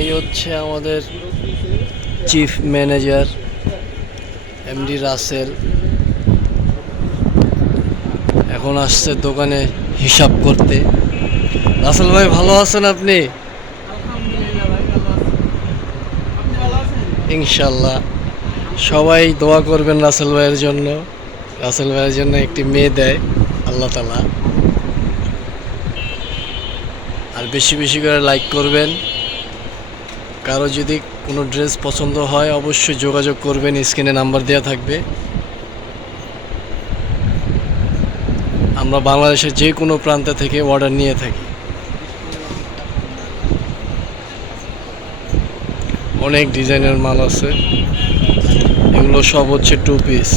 এই হচ্ছে আমাদের চিফ ম্যানেজার এমডি রাসেল। এখন আসছে দোকানে হিসাব করতে। রাসেল ভাই ভালো আছেন আপনি? ইনশাল্লাহ সবাই দোয়া করবেন রাসেল ভাইয়ের জন্য। রাসেল ভাইয়ের জন্য একটি মেয়ে দেয় আল্লাহ তালা। আর বেশি বেশি করে লাইক করবেন। কারো যদি কোনো ড্রেস পছন্দ হয় অবশ্যই যোগাযোগ করবেন, স্ক্রিনে নাম্বার দেওয়া থাকবে। আমরা বাংলাদেশের যে কোনো প্রান্ত থেকে অর্ডার নিয়ে থাকি। অনেক ডিজাইনের মাল আছে, এগুলো সব হচ্ছে 2 পিস।